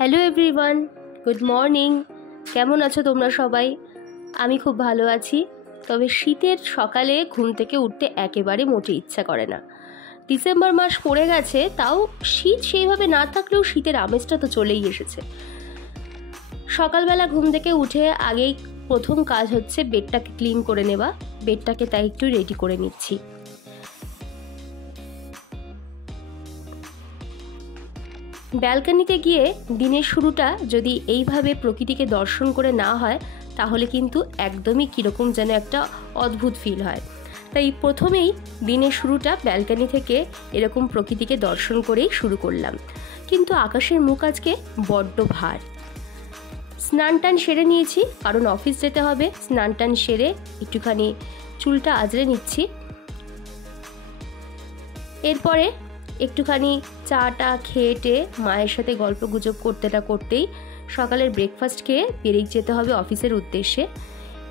Hello everyone, good morning. কেমন আছো তোমরা সবাই? আমি খুব ভালো আছি। তবে শীতের সকালে ঘুম থেকে উঠতে একেবারে মোটে ইচ্ছা করে না। ডিসেম্বর মাস পড়ে গেছে, তাও শীত সেইভাবে না থাকলেও শীতের আমেজটা তো চলেই এসেছে। সকালবেলা ঘুম থেকে উঠে আগেই প্রথম কাজ হচ্ছে বেডটাকে ক্লিন করে নেওয়া। বেডটাকে তাই একটু রেডি করে নিচ্ছি। ব্যালকনিতে গিয়ে দিনের শুরুটা যদি এইভাবে প্রকৃতিকে দর্শন করে না হয় তাহলে কিন্তু একদমই কীরকম যেন একটা অদ্ভুত ফিল হয়। তাই প্রথমেই দিনের শুরুটা ব্যালকনি থেকে এরকম প্রকৃতিকে দর্শন করেই শুরু করলাম। কিন্তু আকাশের মুখ আজকে বড্ড ভার। স্নান টান সেরে নিয়েছি, কারণ অফিস যেতে হবে। স্নান টান সেরে একটুখানি চুলটা আঁচড়ে নিচ্ছি। এরপরে একটুখানি চাটা খেয়ে মায়ের সাথে গল্প গুজব করতেই সকালের ব্রেকফাস্ট খেয়ে বেরিয়ে যেতে হবে অফিসের উদ্দেশ্যে।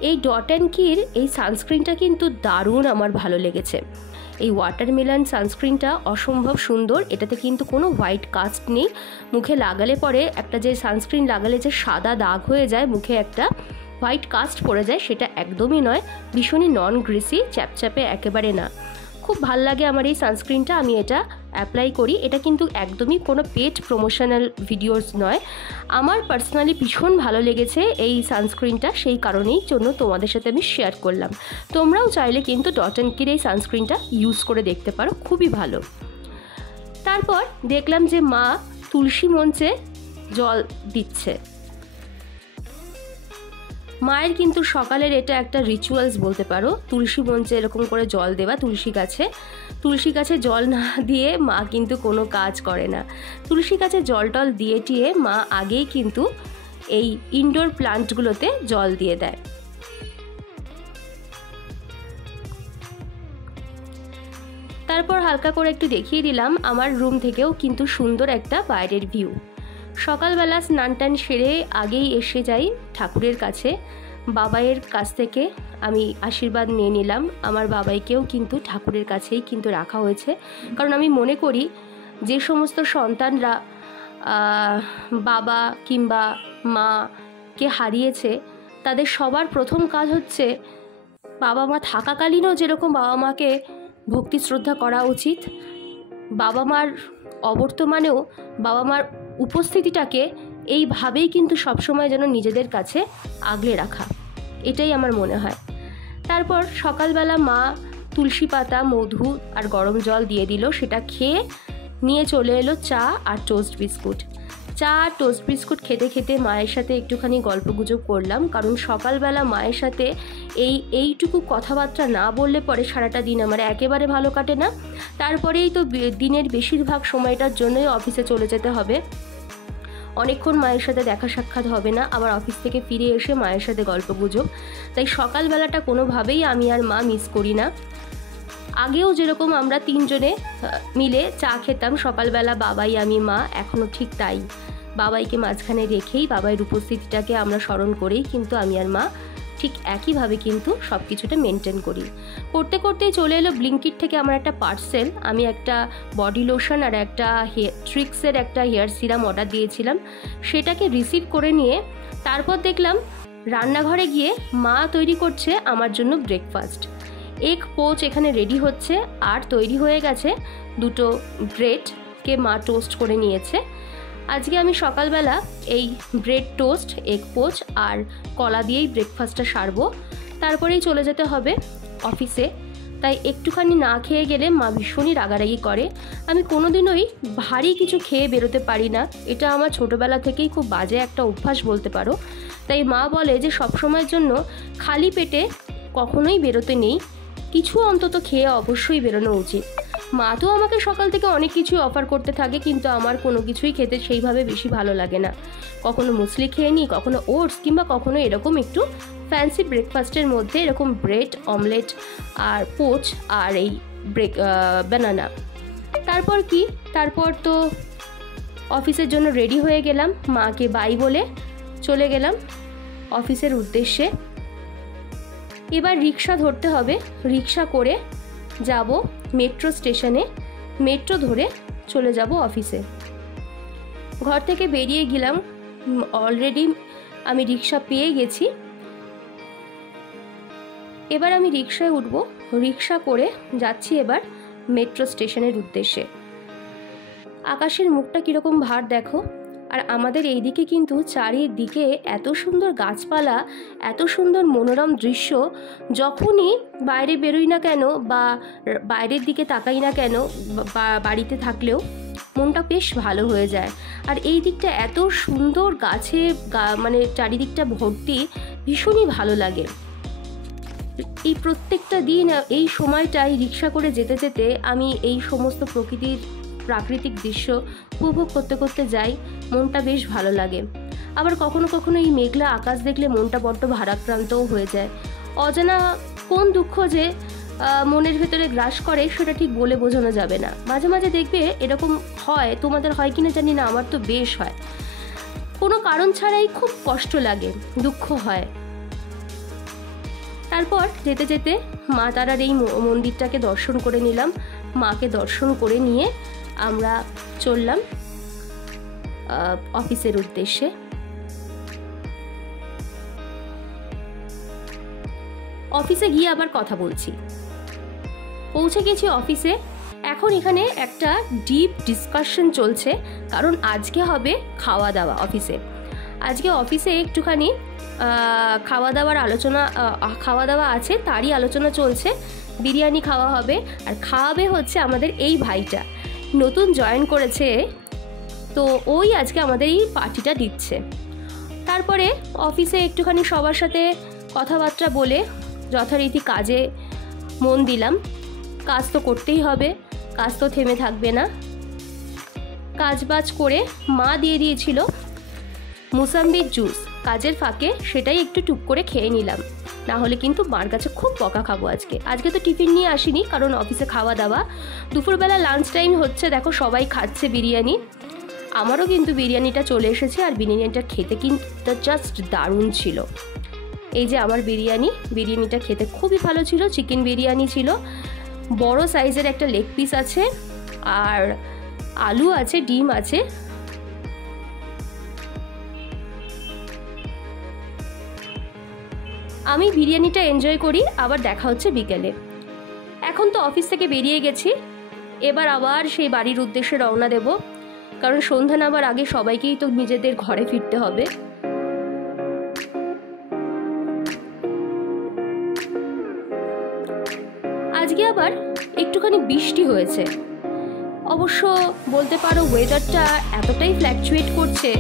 এই ডট অ্যান্ড কির এই সানস্ক্রিনটা কিন্তু দারুণ আমার ভালো লেগেছে। এই ওয়াটারমেলন সানস্ক্রিনটা অসম্ভব সুন্দর। এটাতে কিন্তু কোনো হোয়াইট কাস্ট নেই। মুখে লাগালে পরে একটা যে সানস্ক্রিন লাগালে যে সাদা দাগ হয়ে যায়, মুখে একটা হোয়াইট কাস্ট পড়ে যায়, সেটা একদমই নয়। ভীষণই নন গ্রিসি, চ্যাপচ্যাপে একেবারে না। খুব ভাল লাগে আমার এই সানস্ক্রিনটা। আমি এটা অ্যাপ্লাই করি। এটা কিন্তু একদমই কোনো পেড প্রমোশনাল ভিডিওস নয়। আমার পার্সোনালি ভীষণ ভালো লেগেছে এই সানস্ক্রিনটা, সেই কারণেই জন্য তোমাদের সাথে আমি শেয়ার করলাম। তোমরাও চাইলে কিন্তু ডট অ্যান্ড কির এই সানস্ক্রিনটা ইউজ করে দেখতে পারো, খুবই ভালো। তারপর দেখলাম যে মা তুলসী মঞ্চে জল দিচ্ছে। মায়ের কিন্তু সকালের এটা একটা রিচুয়ালস বলতে পারো, তুলসী মঞ্চে এরকম করে জল দেওয়া। তুলসী গাছে জল না দিয়ে মা কিন্তু কোনো কাজ করে না। তুলসী গাছে জল টল দিয়ে মা আগেই কিন্তু এই ইনডোর প্লান্টগুলোতে জল দিয়ে দেয়। তারপর হালকা করে একটু দেখিয়ে দিলাম আমার রুম থেকেও কিন্তু সুন্দর একটা বাইরের ভিউ। সকালবেলা স্নান টান সেরে আগেই এসে যাই ঠাকুরের কাছে। বাবাইয়ের কাছ থেকে আমি আশীর্বাদ নিয়ে নিলাম। আমার বাবাইকেও কিন্তু ঠাকুরের কাছেই কিন্তু রাখা হয়েছে, কারণ আমি মনে করি যে সমস্ত সন্তানরা বাবা কিংবা মাকে হারিয়েছে, তাদের সবার প্রথম কাজ হচ্ছে বাবা মা থাকাকালীনও যেরকম বাবা মাকে ভক্তি শ্রদ্ধা করা উচিত, বাবা মার অবর্তমানেও বাবা মার উপস্থিতিটাকে এইভাবেই কিন্তু সবসময় যেন নিজেদের কাছে আগলে রাখা, এটাই আমার মনে হয়। তারপর সকালবেলা মা তুলসী পাতা, মধু আর গরম জল দিয়ে দিল। সেটা খেয়ে নিয়ে চলে এলো চা আর টোস্ট বিস্কুট। চা আর টোস্ট বিস্কুট খেতে খেতে মায়ের সাথে একটুখানি গল্পগুজব করলাম, কারণ সকালবেলা মায়ের সাথে এইটুকু কথাবার্তা না বললে পরে সারাটা দিন আমার একেবারে ভালো কাটে না। তারপরেই তো দিনের বেশিরভাগ সময়টার জন্যই অফিসে চলে যেতে হবে। অনেকক্ষণ মায়ের সাথে দেখা সাক্ষাৎ হবে না, আবার অফিস থেকে ফিরে এসে মায়ের সাথে গল্পগুজব। তাই সকালবেলাটা কোনোভাবেই আমি আর মা মিস করি না। আগেও যেরকম আমরা তিনজনে মিলে চা খেতাম সকালবেলা, বাবাই আমি মা, এখনও ঠিক তাই। বাবাইকে মাঝখানে রেখেই বাবাইয়ের উপস্থিতিটাকে আমরা স্মরণ করেই কিন্তু আমি আর মা ঠিক একইভাবে কিন্তু সব কিছুটা মেনটেন করি। করতেই চলে এলো ব্লিঙ্কিট থেকে আমার একটা পার্সেল। আমি একটা বডি লোশন আর একটা ট্রিক্সের একটা হেয়ার সিরাম অর্ডার দিয়েছিলাম, সেটাকে রিসিভ করে নিয়ে তারপর দেখলাম রান্নাঘরে গিয়ে মা তৈরি করছে আমার জন্য ব্রেকফাস্ট। এগ পোচ এখানে রেডি হচ্ছে, আর তৈরি হয়ে গেছে দুটো ব্রেডকে মা টোস্ট করে নিয়েছে। আজকে আমি সকালবেলা এই ব্রেড টোস্ট, এগ পোচ আর কলা দিয়েই ব্রেকফাস্টটা সারবো। তারপরেই চলে যেতে হবে অফিসে। তাই একটুখানি না খেয়ে গেলে মা ভীষণই রাগারাগি করে। আমি কোনোদিনই ভারী কিছু খেয়ে বেরোতে পারি না, এটা আমার ছোটোবেলা থেকেই খুব বাজে একটা অভ্যাস বলতে পারো। তাই মা বলে যে সবসময়ের জন্য খালি পেটে কখনোই বেরোতে নেই, কিছু অন্তত খেয়ে অবশ্যই বেরোনো উচিত। মা তো আমাকে সকাল থেকে অনেক কিছুই অফার করতে থাকে, কিন্তু আমার কোনো কিছুই খেতে সেইভাবে বেশি ভালো লাগে না। কখনো মুসলি খেয়ে নিই, কখনো ওটস, কিংবা কখনো এরকম একটু ফ্যান্সি ব্রেকফাস্টের মধ্যে এরকম ব্রেড অমলেট আর পোচ আর এই বানানা। তারপর তো অফিসের জন্য রেডি হয়ে গেলাম। মাকে বাই বলে চলে গেলাম অফিসের উদ্দেশ্যে। এবার রিক্সা ধরতে হবে। রিক্সা করে যাব মেট্রো স্টেশনে, মেট্রো ধরে চলে যাব অফিসে। ঘর থেকে বেরিয়ে গেলাম, অলরেডি আমি রিক্সা পেয়ে গেছি। এবার আমি রিক্সায় উঠব, রিক্সা করে যাচ্ছি এবার মেট্রো স্টেশনের উদ্দেশ্যে। আকাশের মুখটা কীরকম ভার দেখো, আর আমাদের এইদিকে কিন্তু চারিদিকে এত সুন্দর গাছপালা, এত সুন্দর মনোরম দৃশ্য। যখনই বাইরে বেরোই না কেন বা বাইরের দিকে তাকাই না কেন, বা বাড়িতে থাকলেও মনটা বেশ ভালো হয়ে যায়। আর এই দিকটা এত সুন্দর গাছে মানে চারিদিকটা ভর্তি, ভীষণই ভালো লাগে। এই প্রত্যেকটা দিন এই সময়টাই রিক্সা করে যেতে যেতে আমি এই সমস্ত প্রাকৃতিক দৃশ্য উপভোগ করতে করতে যাই, মনটা বেশ ভালো লাগে। আবার কখনো কখনো এই মেঘলা আকাশ দেখলে মনটা বড্ড ভারাক্রান্তও হয়ে যায়। অজানা কোন দুঃখ যে মনের ভেতরে গ্রাস করে সেটা ঠিক বলে বোঝানো যাবে না। মাঝে মাঝে দেখবে এরকম হয়, তোমাদের হয় কিনা জানি না, আমার তো বেশ হয়। কোনো কারণ ছাড়াই খুব কষ্ট লাগে, দুঃখ হয়। তারপর যেতে যেতে মা তারার এই মন্দিরটাকে দর্শন করে নিলাম। মাকে দর্শন করে নিয়ে আমরা চললাম অফিসের উদ্দেশ্যে। অফিসে গিয়ে আবার কথা বলছি। পৌঁছে গেছি অফিসে। এখন এখানে একটা ডিপ ডিসকাশন চলছে, কারণ আজকে হবে খাওয়া দাওয়া অফিসে। আজকে অফিসে একটুখানি খাওয়া দাওয়া আছে, তারই আলোচনা চলছে। বিরিয়ানি খাওয়া হবে, আর খাওয়াবে হচ্ছে আমাদের এই ভাইটা, নতুন জয়েন করেছে, তো ওই আজকে আমাদের এই পার্টিটা দিচ্ছে। তারপরে অফিসে একটুখানি সবার সাথে কথাবার্তা বলে যথারীতি কাজে মন দিলাম। কাজ তো করতেই হবে, কাজ তো থেমে থাকবে না। কাজবাজ করে মা দিয়ে দিয়েছিল মুসাম্বির জুস কাজের ফাঁকে, সেটাই একটু টুক করে খেয়ে নিলাম, না হলে কিন্তু মার কাছে খুব বকা খাবো আজকে তো টিফিন নিয়ে আসিনি, কারণ অফিসে খাওয়া দাওয়া। দুপুরবেলা লাঞ্চ টাইম হচ্ছে, দেখো সবাই খাচ্ছে বিরিয়ানি। আমারও কিন্তু বিরিয়ানিটা চলে এসেছে, আর বিরিয়ানিটা খেতে কিন্তু জাস্ট দারুণ ছিল। এই যে আমার বিরিয়ানিটা খেতে খুবই ভালো ছিল। চিকেন বিরিয়ানি ছিল, বড় সাইজের একটা লেগ পিস আছে, আর আলু আছে, ডিম আছে। আমি বিরিয়ানিটা এনজয় করি। আবার দেখা হচ্ছে বিকেলে। এখন তো অফিস থেকে বেরিয়ে গেছি, এবার আবার সেই বাড়ির উদ্দেশ্যে রওনা দেব, কারণ সন্ধ্যা নামার আগে সবাইকেই তো নিজেদের ঘরে ফিরতে হবে। আজকে আবার একটুখানি বৃষ্টি হয়েছে। অবশ্য বলতে পারো ওয়েদারটা এতটাই ফ্ল্যাকচুয়েট করছে,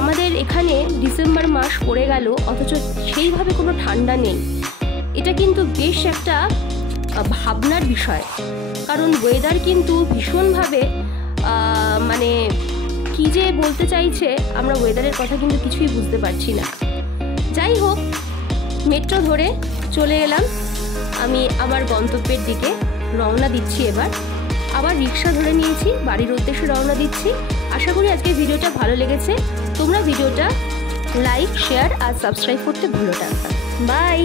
আমাদের এখানে ডিসেম্বর মাস পড়ে গেল অথচ সেইভাবে কোনো ঠান্ডা নেই। এটা কিন্তু বেশ একটা ভাবনার বিষয়, কারণ ওয়েদার কিন্তু ভীষণভাবে মানে কী যে বলতে চাইছে, আমরা ওয়েদারের কথা কিন্তু কিছুই বুঝতে পারছি না। যাই হোক, মেট্রো ধরে চলে এলাম আমি আমার গন্তব্যের দিকে, রওনা দিচ্ছি। এবার আবার রিক্সা ধরে নিয়েছি, বাড়ির উদ্দেশ্যে রওনা দিচ্ছি। আশা করি আজকের ভিডিওটা ভালো লেগেছে। তোমরা ভিডিওটা লাইক, শেয়ার আর সাবস্ক্রাইব করতে ভুলো না। বাই।